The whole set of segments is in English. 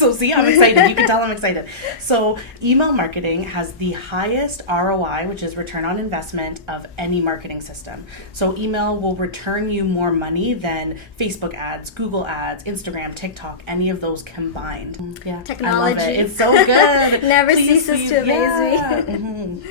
So see, I'm excited. You can tell I'm excited. So email marketing has the highest ROI, which is return on investment, of any marketing system. So email will return you more money than Facebook ads, Google ads, Instagram, TikTok, any of those combined. Yeah, technology. I love it. It's so good. Never ceases to amaze me. Mm-hmm.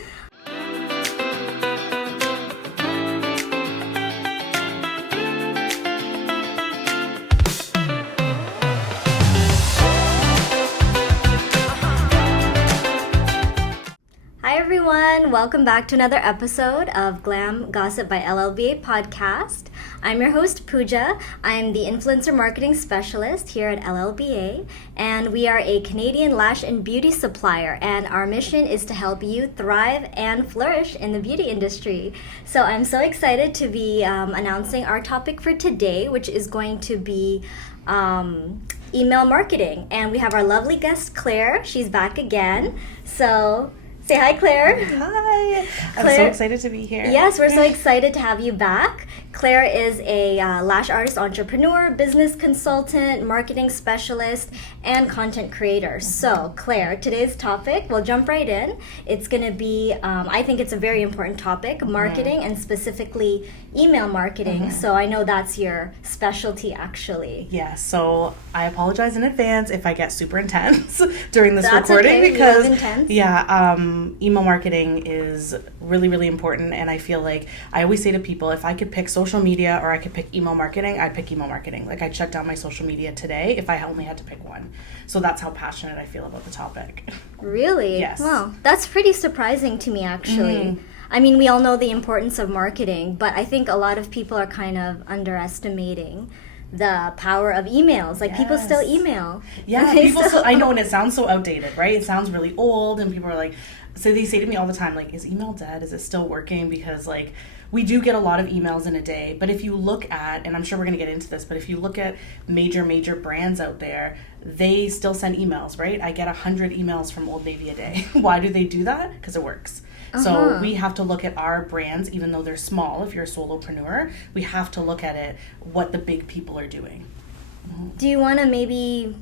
Hi everyone, welcome back to another episode of Glam Gossip by LLBA Podcast. I'm your host Puja. I'm the influencer marketing specialist here at LLBA, and we are a Canadian lash and beauty supplier, and our mission is to help you thrive and flourish in the beauty industry. So I'm so excited to be announcing our topic for today, which is going to be email marketing. And we have our lovely guest Claire. She's back again. So say hi, Claire. Hi. I'm so excited to be here. Yes, we're so excited to have you back. Claire is a lash artist, entrepreneur, business consultant, marketing specialist, and content creator. So, Claire, today's topic, we'll jump right in. It's going to be, I think it's a very important topic, marketing, and specifically email marketing. So I know that's your specialty, actually. Yeah, so I apologize in advance if I get super intense during this That's recording okay. because intense. Email marketing is really, really important, and I feel like I always say to people, if I could pick social media or I could pick email marketing, I'd pick email marketing. Like, I'd shut down my social media today if I only had to pick one. So that's how passionate I feel about the topic. Really? Yes. Wow, that's pretty surprising to me, actually. I mean, we all know the importance of marketing, but I think a lot of people are kind of underestimating the power of emails. Like, people still email. Yeah, people still, I know, and it sounds so outdated, right? It sounds really old, and people are like, so they say to me all the time, like, is email dead? Is it still working? Because, like, we do get a lot of emails in a day, but if you look at, and I'm sure we're going to get into this, but if you look at major brands out there, they still send emails, right? I get 100 emails from Old Navy a day. Why do they do that? Because it works. So we have to look at our brands, even though they're small. If you're a solopreneur, we have to look at it, what the big people are doing. Do you want to maybe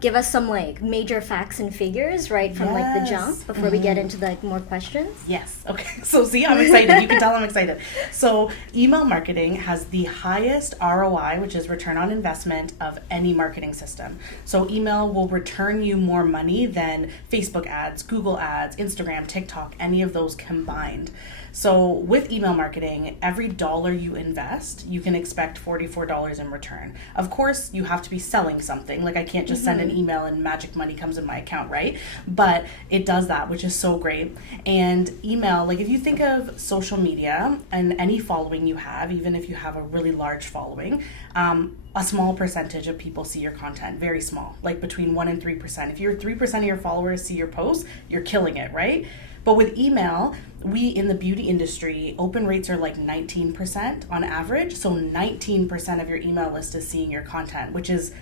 give us some like major facts and figures right from like the jump before we get into like more questions? Yes. Okay. So see, I'm excited. You can tell I'm excited. So email marketing has the highest ROI, which is return on investment, of any marketing system. So email will return you more money than Facebook ads, Google ads, Instagram, TikTok, any of those combined. So with email marketing, every dollar you invest, you can expect $44 in return. Of course, you have to be selling something. Like, I can't just send an email and magic money comes in my account, right? But it does that, which is so great. And email, like, if you think of social media and any following you have, even if you have a really large following, a small percentage of people see your content, very small, like between 1% and 3%. If you're 3% of your followers see your posts, you're killing it, right? But with email, we in the beauty industry, open rates are like 19% on average. So 19% of your email list is seeing your content, which is,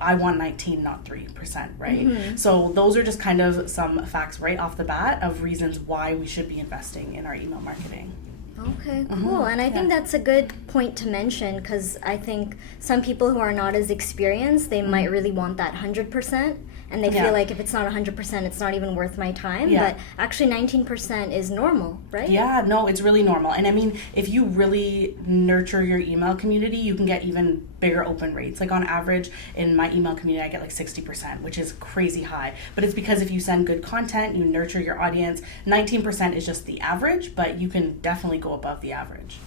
I want 19, not 3%, right? So those are just kind of some facts right off the bat of reasons why we should be investing in our email marketing. Okay, cool. And I think that's a good point to mention, because I think some people who are not as experienced, they might really want that 100%. And they feel like if it's not 100%, it's not even worth my time. But actually 19% is normal, right? Yeah, no, it's really normal. And I mean, if you really nurture your email community, you can get even bigger open rates. Like, on average, in my email community, I get like 60%, which is crazy high. But it's because if you send good content, you nurture your audience, 19% is just the average, but you can definitely go above the average.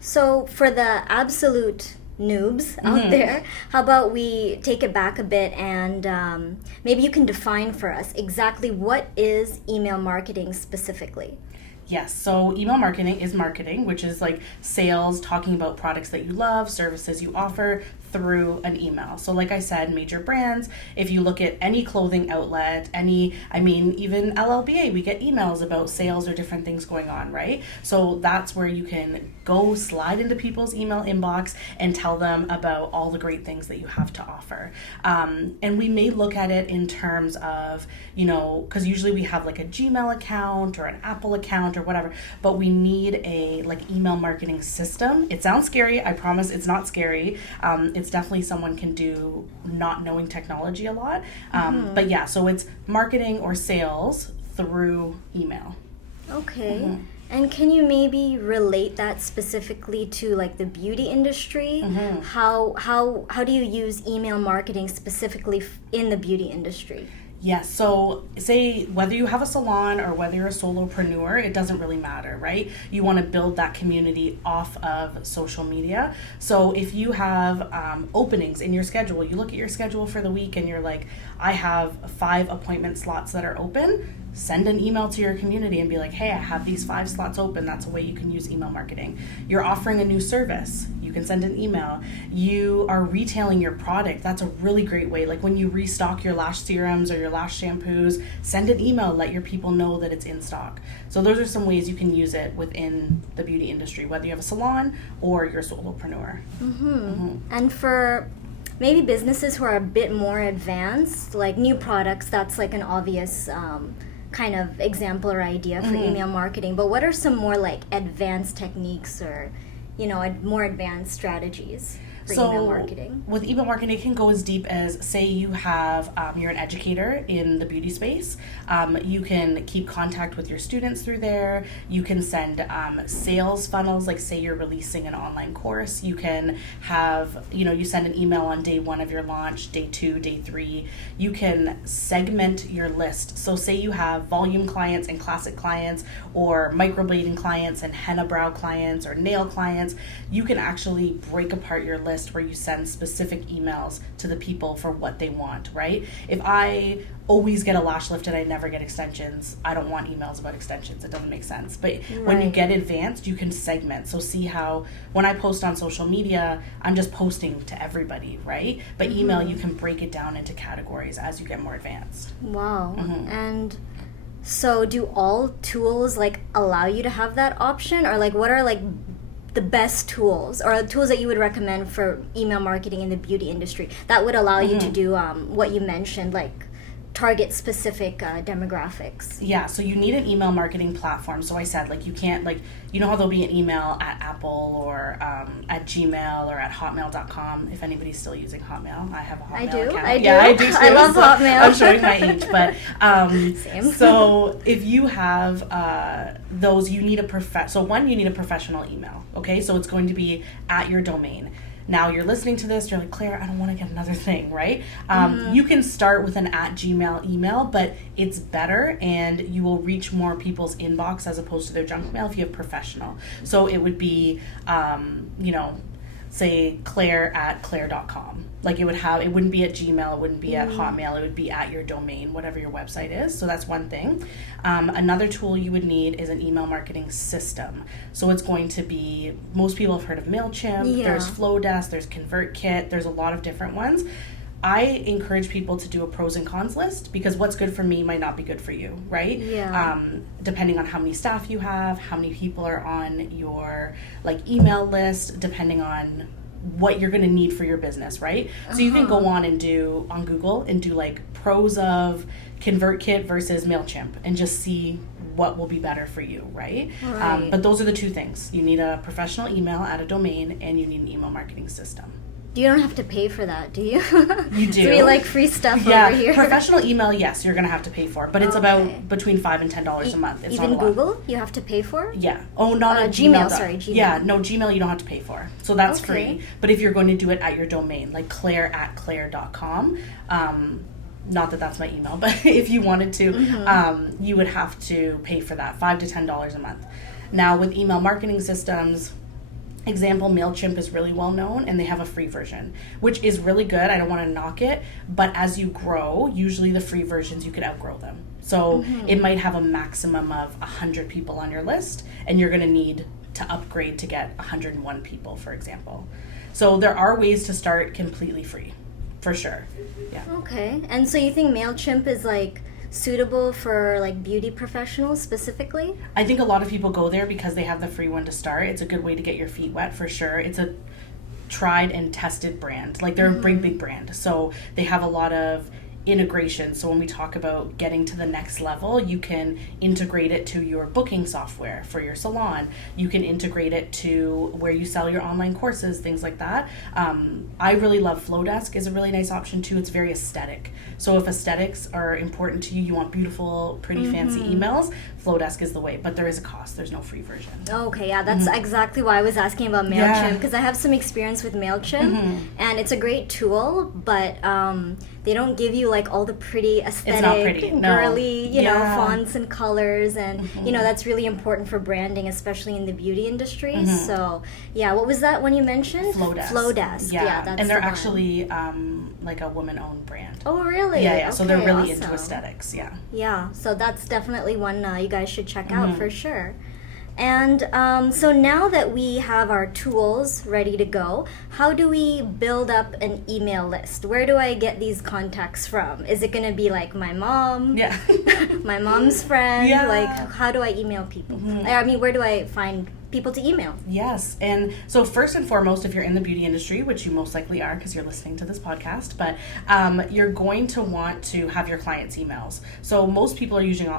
So for the absolute noobs out there, how about we take it back a bit and maybe you can define for us exactly what is email marketing specifically? Yes, so email marketing is marketing, which is like sales, talking about products that you love, services you offer through an email. So like I said, major brands, if you look at any clothing outlet, even LLBA, we get emails about sales or different things going on, right? So that's where you can go slide into people's email inbox and tell them about all the great things that you have to offer. And we may look at it in terms of, because usually we have like a Gmail account or an Apple account or whatever, but we need a like email marketing system. It sounds scary. I promise it's not scary. it's definitely someone can do not knowing technology a lot. But yeah, so it's marketing or sales through email. Okay. And can you maybe relate that specifically to like the beauty industry? How do you use email marketing specifically in the beauty industry? Yes, so say whether you have a salon or whether you're a solopreneur, it doesn't really matter, right? You want to build that community off of social media. So if you have openings in your schedule, you look at your schedule for the week and you're like, I have 5 appointment slots that are open, send an email to your community and be like, hey, I have these 5 slots open. That's a way you can use email marketing. You're offering a new service, you can send an email. You are retailing your product. That's a really great way. Like when you restock your lash serums or your lash shampoos, send an email, let your people know that it's in stock. So those are some ways you can use it within the beauty industry, whether you have a salon or you're a solopreneur. And for maybe businesses who are a bit more advanced, like new products, that's like an obvious kind of example or idea for email marketing. But what are some more like advanced techniques or, you know, more advanced strategies for email marketing? With email marketing, it can go as deep as, say you have, you're an educator in the beauty space. You can keep contact with your students through there. You can send sales funnels, like say you're releasing an online course. You can have, you know, you send an email on day 1 of your launch, day 2, day 3. You can segment your list. So say you have volume clients and classic clients, or microblading clients and henna brow clients or nail clients. You can actually break apart your list where you send specific emails to the people for what they want, right? If I always get a lash lift and I never get extensions, I don't want emails about extensions. It doesn't make sense. But when you get advanced, you can segment. So see how when I post on social media, I'm just posting to everybody, right? But email, you can break it down into categories as you get more advanced. Wow. And so do all tools like allow you to have that option, or like what are like the best tools or tools that you would recommend for email marketing in the beauty industry that would allow you to do what you mentioned, like target specific demographics? Yeah, so you need an email marketing platform. So I said, like, you can't, like, you know how there'll be an email at Apple or at Gmail or at hotmail.com, if anybody's still using Hotmail. I have a Hotmail account. I do. Yeah, I do too. I love so Hotmail. I'm showing my age, but Same. So if you have those, you need you need a professional email, okay? So it's going to be at your domain. Now you're listening to this, you're like, Claire, I don't want to get another thing, right? You can start with an at Gmail email, but it's better and you will reach more people's inbox as opposed to their junk mail if you have professional. So it would be, say Claire@claire.com. Like it wouldn't be at Gmail, it wouldn't be at Hotmail, it would be at your domain, whatever your website is. So that's one thing. Another tool you would need is an email marketing system. So it's going to be, most people have heard of MailChimp, there's Flowdesk, there's ConvertKit, there's a lot of different ones. I encourage people to do a pros and cons list because what's good for me might not be good for you, right? Yeah. Depending on how many staff you have, how many people are on your like email list, depending on what you're going to need for your business, right? So you can go on Google and do like pros of ConvertKit versus MailChimp and just see what will be better for you, right? But those are the two things. You need a professional email at a domain and you need an email marketing system. You don't have to pay for that, do you? You do. So we like free stuff over here. Professional email, yes, you're going to have to pay for, but it's about between $5 and $10 a month. It's even not a lot. Google, you have to pay for? Yeah. Oh, not Gmail. Sorry, Gmail. Yeah, no, Gmail you don't have to pay for. So that's free. But if you're going to do it at your domain, like Claire@Claire.com, not that that's my email, but if you wanted to, you would have to pay for that, $5 to $10 a month. Now with email marketing systems, example, MailChimp is really well known and they have a free version, which is really good. I don't want to knock it, but as you grow, usually the free versions, you could outgrow them. So it might have a maximum of 100 people on your list and you're going to need to upgrade to get 101 people, for example. So there are ways to start completely free, for sure. Yeah. Okay. And so you think MailChimp is like suitable for like beauty professionals specifically? I think a lot of people go there because they have the free one to start. It's a good way to get your feet wet for sure. It's a tried and tested brand. Like they're a big brand. So they have a lot of integration. So when we talk about getting to the next level, you can integrate it to your booking software for your salon. You can integrate it to where you sell your online courses, things like that. I really love Flowdesk is a really nice option too. It's very aesthetic. So if aesthetics are important to you, you want beautiful, pretty, fancy emails, Flowdesk is the way. But there is a cost. There's no free version. Okay, yeah, that's exactly why I was asking about MailChimp, because I have some experience with MailChimp, and it's a great tool, but they don't give you like all the pretty aesthetic, girly, you know, fonts and colors, and you know, that's really important for branding, especially in the beauty industry. So yeah, what was that one you mentioned? Flowdesk. Yeah, that's and they're actually like a woman-owned brand. Oh, really? Yeah. So they're really awesome. into aesthetics. Yeah. Yeah. So that's definitely one you guys should check out for sure. And so now that we have our tools ready to go, how do we build up an email list? Where do I get these contacts from? Is it going to be like my mom? Yeah. My mom's friend? Yeah. Like, how do I email people? I mean, where do I find people to email? Yes. And so first and foremost, if you're in the beauty industry, which you most likely are because you're listening to this podcast, but you're going to want to have your clients' emails. So most people are using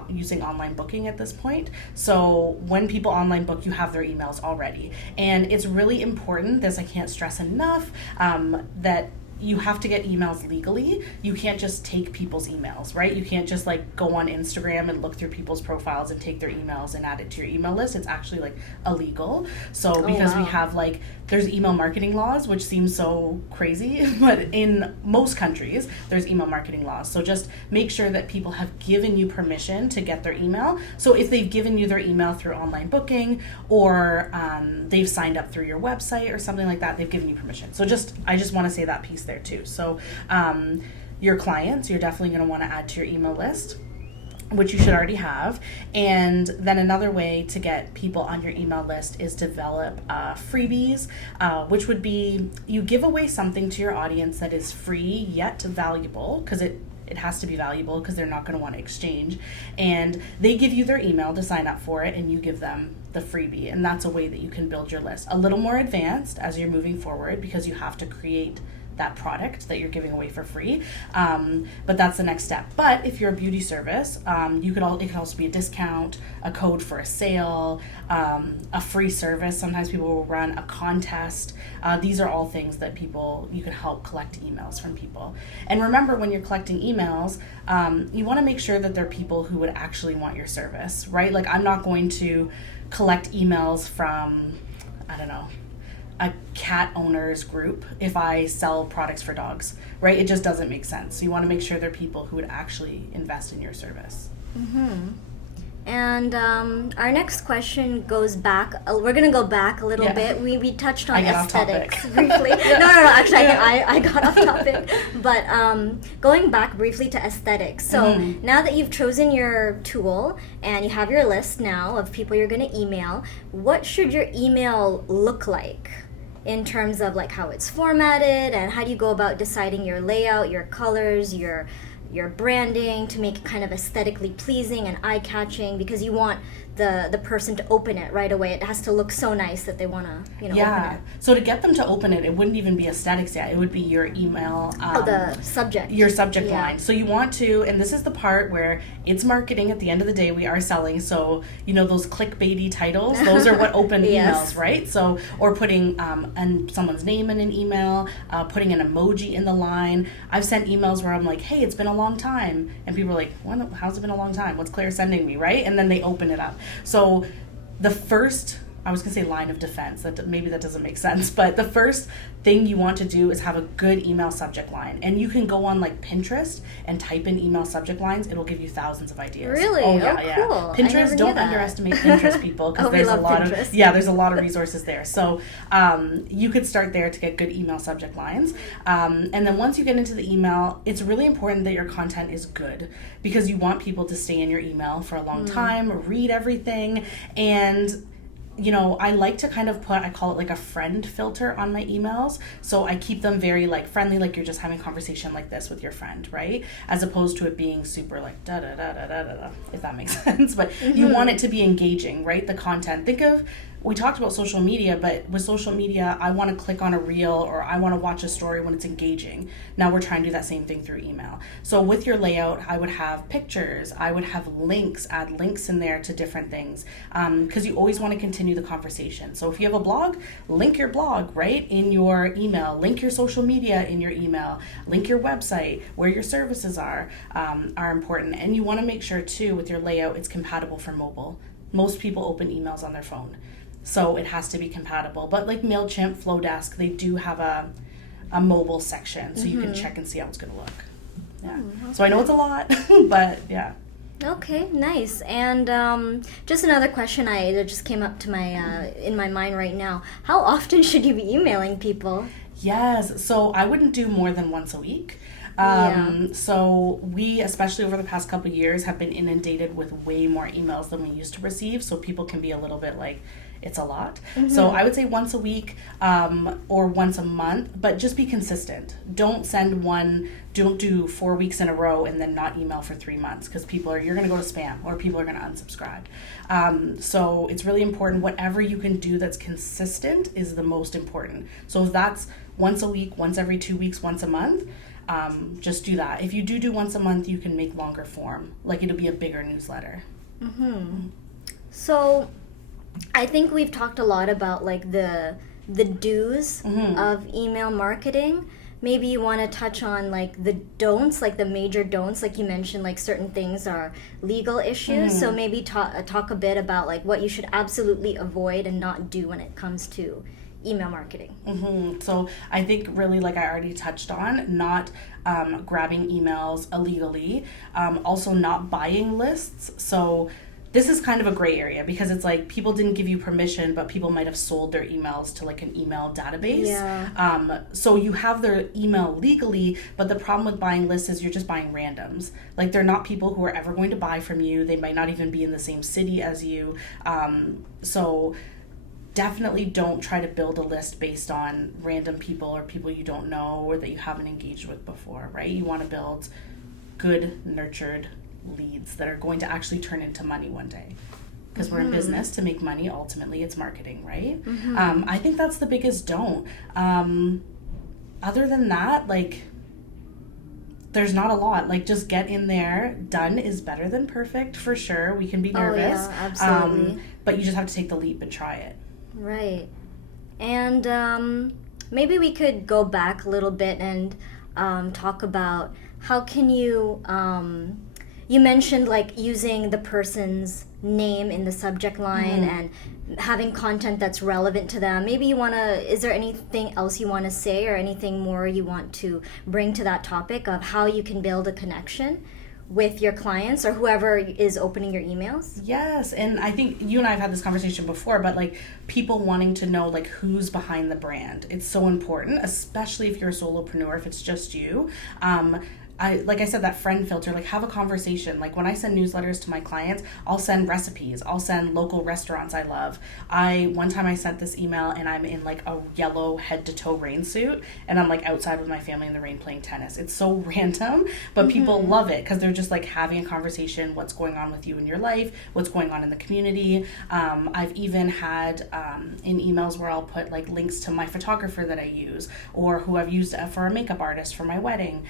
online booking at this point. So when people online book, you have their emails already. And it's really important, this I can't stress enough, that you have to get emails legally. You can't just take people's emails, right? You can't just like go on Instagram and look through people's profiles and take their emails and add it to your email list. It's actually like illegal. So because we have like, there's email marketing laws, which seems so crazy, but in most countries, there's email marketing laws. So just make sure that people have given you permission to get their email. So if they've given you their email through online booking, or they've signed up through your website or something like that, they've given you permission. So I just want to say that piece there too. So your clients, you're definitely going to want to add to your email list, which you should already have. And then another way to get people on your email list is develop freebies, which would be you give away something to your audience that is free yet valuable, because it has to be valuable because they're not going to want to exchange. And they give you their email to sign up for it, and you give them the freebie. And that's a way that you can build your list. A little more advanced as you're moving forward, because you have to create that product that you're giving away for free, but that's the next step. But if you're a beauty service, it could also be a discount, a code for a sale, a free service. Sometimes people will run a contest. These are all things that you can help collect emails from people. And remember, when you're collecting emails, you want to make sure that they're people who would actually want your service, right? Like, I'm not going to collect emails from, I don't know, a cat owners group if I sell products for dogs, right? It just doesn't make sense. So you want to make sure they're people who would actually invest in your service. And our next question goes back. We're going to go back a little bit. We touched on aesthetics briefly. No, actually, I got off topic. But going back briefly to aesthetics. So now that you've chosen your tool and you have your list now of people you're going to email, what should your email look like in terms of like how it's formatted, and how do you go about deciding your layout, your colors, your branding to make it kind of aesthetically pleasing and eye-catching, because you want the person to open it right away. It has to look so nice that they want to, open it. So to get them to open it, it wouldn't even be aesthetics yet. It would be your email. The subject. Your subject line. So you want to, and this is the part where it's marketing. At the end of the day, we are selling. So, those clickbaity titles, those are what open emails, right? So, or putting someone's name in an email, putting an emoji in the line. I've sent emails where I'm like, hey, it's been a long time. And people are like, how's it been a long time? What's Claire sending me, right? And then they open it up. So the first, I was going to say line of defense, maybe that doesn't make sense, but the first thing you want to do is have a good email subject line. And you can go on like Pinterest and type in email subject lines. It'll give you thousands of ideas. Really? Cool. Pinterest, don't underestimate Pinterest, people, because there's a lot of resources there. So you could start there to get good email subject lines. And then once you get into the email, it's really important that your content is good, because you want people to stay in your email for a long time, read everything, and I like to kind of I call it like a friend filter on my emails. So I keep them very like friendly, like you're just having a conversation like this with your friend, right? As opposed to it being super like da da da da da da, if that makes sense. But you want it to be engaging, right? The content. We talked about social media, but with social media, I want to click on a reel or I want to watch a story when it's engaging. Now we're trying to do that same thing through email. So with your layout, I would have pictures, I would have links, add links in there to different things, because you always want to continue the conversation. So if you have a blog, link your blog, right, in your email, link your social media in your email, link your website, where your services are important. And you want to make sure too, with your layout, it's compatible for mobile. Most people open emails on their phone. So it has to be compatible. But like MailChimp, Flowdesk, they do have a mobile section, so you can check and see how it's going to look. Yeah. So I know it's a lot, but yeah. Okay, nice. And just another question that just came up to in my mind right now. How often should you be emailing people? Yes. So I wouldn't do more than once a week. So we, especially over the past couple of years, have been inundated with way more emails than we used to receive. So people can be a little bit like, it's a lot. So I would say once a week or once a month, but just be consistent. Don't do 4 weeks in a row and then not email for 3 months, because you're going to go to spam or people are going to unsubscribe. So it's really important. Whatever you can do that's consistent is the most important. So if that's once a week, once every 2 weeks, once a month, just do that. If you do once a month, you can make longer form. Like it'll be a bigger newsletter. So I think we've talked a lot about like the do's of email marketing. Maybe you want to touch on like the don'ts, like the major don'ts, like you mentioned, like certain things are legal issues. So maybe talk a bit about like what you should absolutely avoid and not do when it comes to email marketing. So I think really, like I already touched on, not grabbing emails illegally, also not buying lists. So this is kind of a gray area because it's like people didn't give you permission, but people might have sold their emails to like an email database. So you have their email legally, but the problem with buying lists is you're just buying randoms. Like they're not people who are ever going to buy from you. They might not even be in the same city as you. So definitely don't try to build a list based on random people or people you don't know or that you haven't engaged with before, right? You want to build good, nurtured leads that are going to actually turn into money one day, because we're in business to make money. Ultimately it's marketing, right? I think that's the biggest don't. Other than that, like there's not a lot. Like just get in there. Done is better than perfect, for sure. We can be nervous, absolutely, but you just have to take the leap and try it. Right. And maybe we could go back a little bit and talk about how can you you mentioned like using the person's name in the subject line and having content that's relevant to them. Maybe is there anything else you want to say or anything more you want to bring to that topic of how you can build a connection with your clients or whoever is opening your emails? Yes, and I think you and I have had this conversation before, but like people wanting to know like who's behind the brand. It's so important, especially if you're a solopreneur, if it's just you. Like I said, that friend filter, like have a conversation. Like when I send newsletters to my clients, I'll send recipes. I'll send local restaurants I love. One time I sent this email and I'm in like a yellow head to toe rain suit and I'm like outside with my family in the rain playing tennis. It's so random, but people love it because they're just like having a conversation. What's going on with you in your life? What's going on in the community? I've even had in emails where I'll put like links to my photographer that I use or who I've used for a makeup artist for my wedding.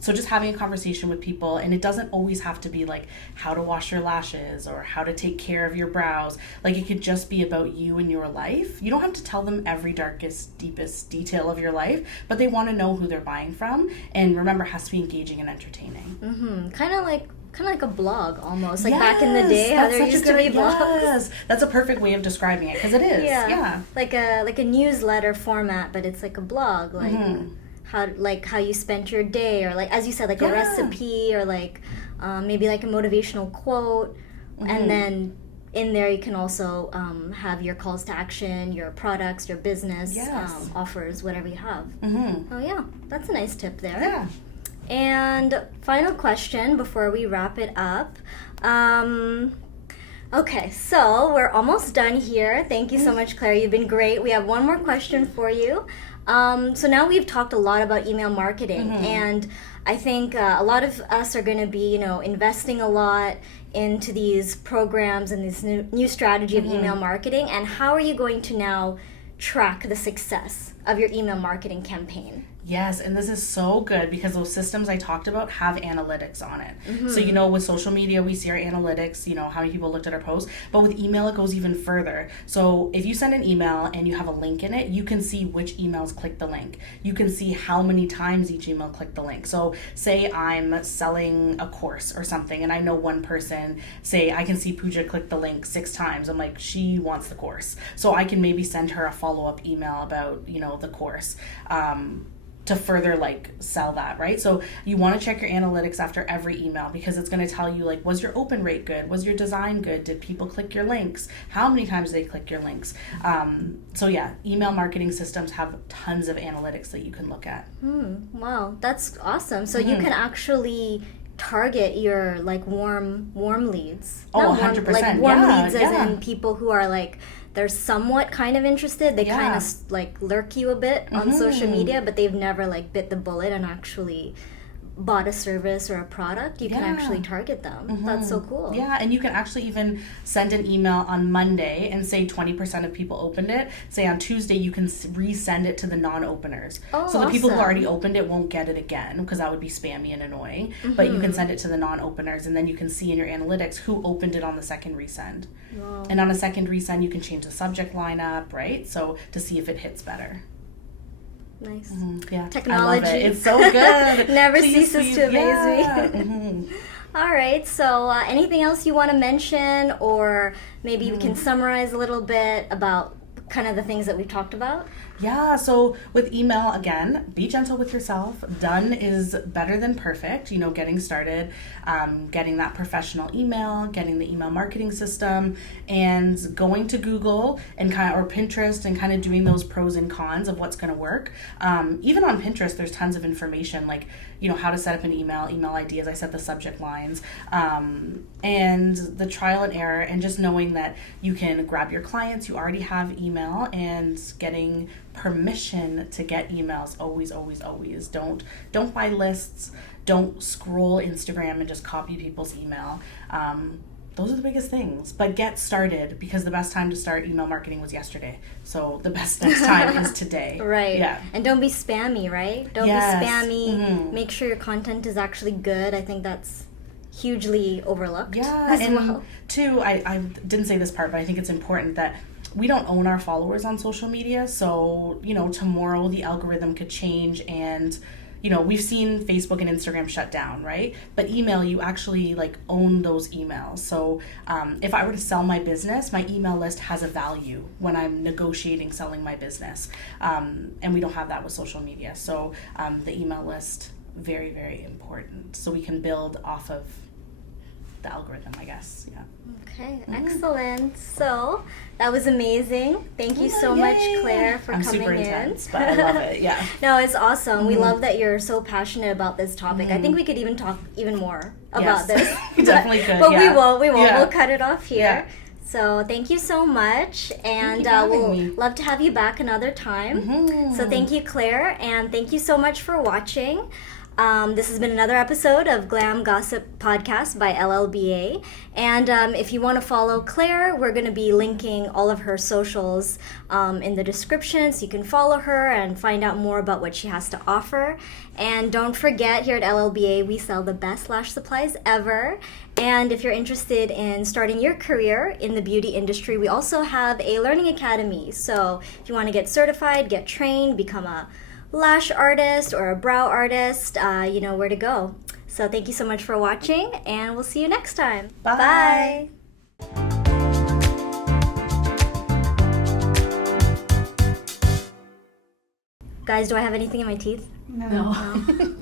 So just having a conversation with people, and it doesn't always have to be like how to wash your lashes or how to take care of your brows. Like it could just be about you and your life. You don't have to tell them every darkest, deepest detail of your life, but they want to know who they're buying from. And remember, it has to be engaging and entertaining. Kind of like a blog almost, like back in the day how there used to be blogs. Yes, that's a perfect way of describing it because it is. Yeah. Like a newsletter format, but it's like a blog, like how you spent your day, or like as you said, like a recipe, or like maybe like a motivational quote, and then in there you can also have your calls to action, your products, your business offers, whatever you have. Oh yeah, that's a nice tip there. Yeah. And final question before we wrap it up. Okay, so we're almost done here. Thank you so much, Claire. You've been great. We have one more question for you. So now we've talked a lot about email marketing, and I think a lot of us are going to be, investing a lot into these programs and this new strategy of email marketing. And how are you going to now track the success of your email marketing campaign? Yes, and this is so good because those systems I talked about have analytics on it. So, with social media, we see our analytics, how many people looked at our posts. But with email, it goes even further. So if you send an email and you have a link in it, you can see which emails click the link. You can see how many times each email clicked the link. So say I'm selling a course or something, and I know one person, say I can see Puja click the link 6 times. I'm like, she wants the course. So I can maybe send her a follow-up email about, the course. To further sell that, right? So you want to check your analytics after every email because it's going to tell you was your open rate good? Was your design good? Did people click your links? How many times did they click your links? So yeah, email marketing systems have tons of analytics that you can look at. Wow, that's awesome. So you can actually target your warm leads. Oh, 100%. Warm leads as in people who are they're somewhat kind of interested. They kind of lurk you a bit on social media, but they've never bit the bullet and actually bought a service or a product. You can actually target them. That's so cool. Yeah, and you can actually even send an email on Monday and say 20% of people opened it. Say on Tuesday you can resend it to the non-openers. So the people who already opened it won't get it again because that would be spammy and annoying. But you can send it to the non-openers, and then you can see in your analytics who opened it on the second resend. Wow. And on a second resend you can change the subject line up, right? So to see if it hits better. Nice. Yeah, technology. I love it. It's so good. Never ceases to amaze me. All right, so anything else you want to mention, or maybe we can summarize a little bit about kind of the things that we've talked about? Yeah, so with email, again, be gentle with yourself. Done is better than perfect, getting started, getting that professional email, getting the email marketing system, and going to Google and or Pinterest and kind of doing those pros and cons of what's going to work. Even on Pinterest, there's tons of information how to set up an email ID, as I said, the subject lines, and the trial and error, and just knowing that you can grab your clients who already have email and getting permission to get emails. Always don't buy lists. Don't scroll Instagram and just copy people's email. Those are the biggest things. But get started, because the best time to start email marketing was yesterday. So the best next time is today. Right. Yeah. And don't be spammy, right? Don't be spammy. Make sure your content is actually good. I think that's hugely overlooked. Yeah. And two, I didn't say this part, but I think it's important that we don't own our followers on social media. So, tomorrow the algorithm could change, and we've seen Facebook and Instagram shut down, right? But email, you actually own those emails. So if I were to sell my business, my email list has a value when I'm negotiating selling my business. And we don't have that with social media. So the email list, very, very important. So we can build off of the algorithm, I guess. Yeah. Okay, excellent. So that was amazing. Thank you so much, Claire, for coming super in. intense, but I love it. Yeah. No, it's awesome. We love that you're so passionate about this topic. I think we could even talk even more about this. We definitely could. But we won't. Yeah. We'll cut it off here. Yeah. So thank you so much, and we'll love to have you back another time. So thank you, Claire, and thank you so much for watching. This has been another episode of Glam Gossip Podcast by LLBA. And if you want to follow Claire, we're going to be linking all of her socials in the description, so you can follow her and find out more about what she has to offer. And don't forget, here at LLBA, we sell the best lash supplies ever. And if you're interested in starting your career in the beauty industry, we also have a learning academy. So if you want to get certified, get trained, become a lash artist or a brow artist, you know where to go. So thank you so much for watching, and we'll see you next time. Bye. Guys, do I have anything in my teeth? No.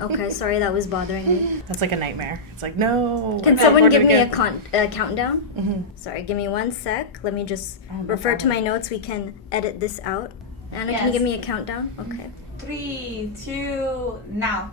Okay, sorry, that was bothering me. That's like a nightmare. It's like, no. Can someone give me a countdown? Sorry, give me 1 sec. Let me just refer to my notes. We can edit this out. Anna, can you give me a countdown? Okay. 3, 2, now.